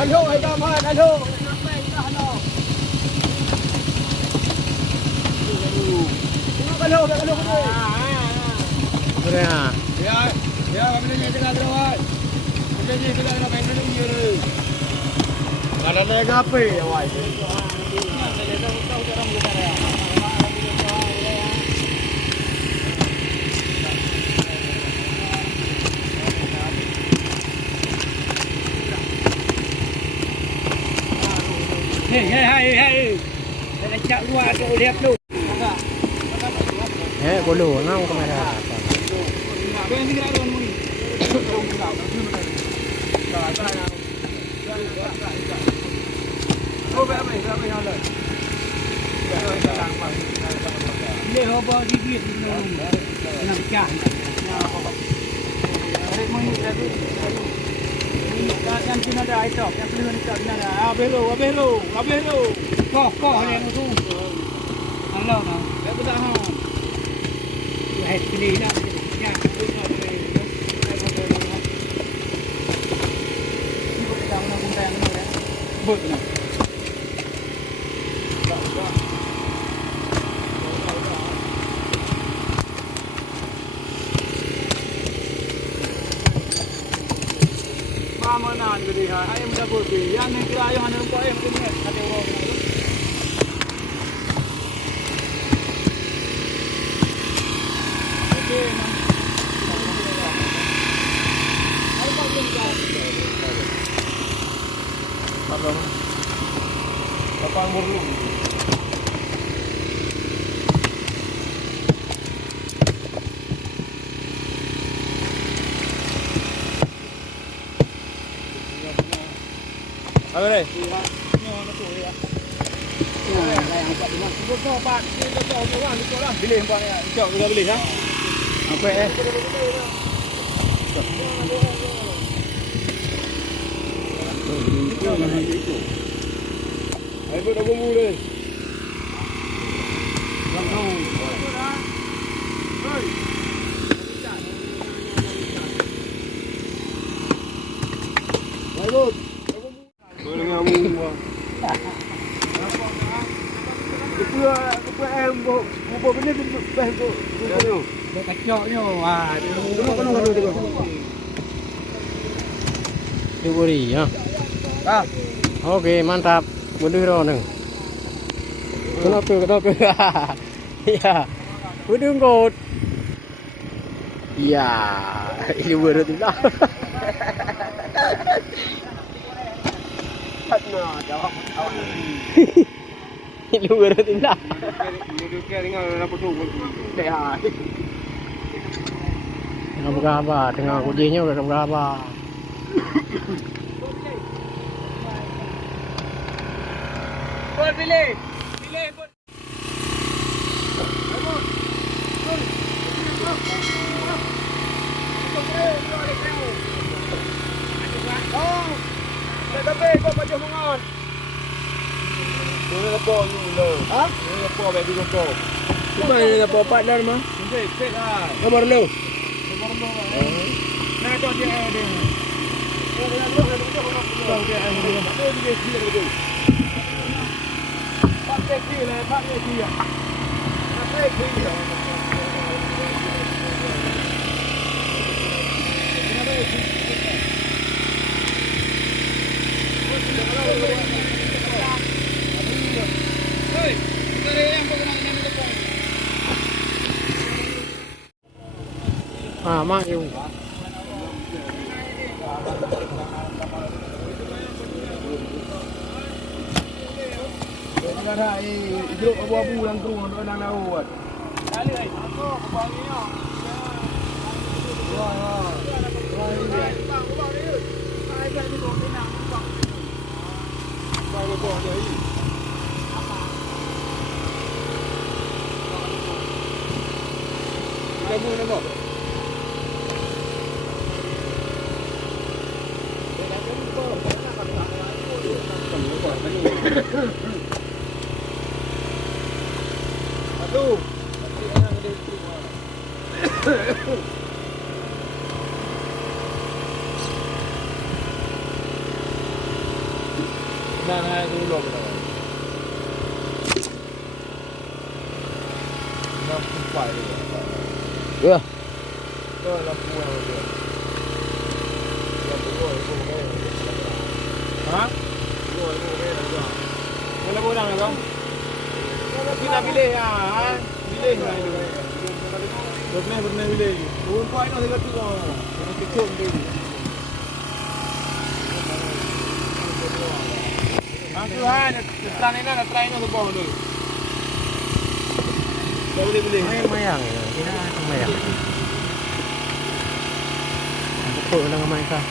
Kalho ay tama, kalho. Kalho, kalho ko. Kena. Ya, ya kami ni kita terawat. Kita ni kita nak main dulu je. Ada lega apa ya, wai? Hei. Saya cak luar tu lihat tu. Bolu ngau kamera. Ini apa gigit nak cak. Yang sini ada air top, yang sini ada. Abelo. Kok yang tu. Allah nak. Dah betul ha. Hai sini nak. Ya, tu nak. Bot nak. Mana jadi ha? Ayam dah boti. Yang ni kira ayam mana kau ayam tu ni ada orang. Okey, man. Ayam pun dah. Apa? Apa murlu? Apa ni? Pilih bang ya. Cok kita pilih ha. Apa Ayo dah bumbu dah. Langsung. Hei. Lut. Boleh ngamu. Apa em bộ bên đây bên bộ. Dia kacoknya. Wah, Tengok tengok. Diberi ya. Ah. Oke, mantap. Berdua neng. Kenapa? Ya. Berdua ngot. Ya, ini baru tu lah. Nah, jawab. Ini baru tu lah. Dia kira dengan apa tu? Dah. Tengah berapa? Tengah kujinya udah berapa? Bol pilih. Pilih bol. Tapi kau baca mengon. Ini apa ni lo? Ha? Ini apa bagi kau? Cuma ini apa partner mah? Fit lah. Nomor lo. Nah, kau dia ada. Ah, mak yêu. Ada grup abu-abu yang turun untuk nang laut. Kali ai. Aku banginya. Satu. Nah, dulu kita. Lampu pai dia. Ya. Tu lampu yang dia. Yang tu itu ni. Ha? Itu ni. Mana borang lah kau? Kita pilih ya. Pilih lah itu. Benar pilih. Turun pai nak dekat tu. Kena kecil dia. Aku han, try ni nak try ni tu bawah tu. Dah boleh. Mayang ya. Kita mayang. Aku pun nak main kah.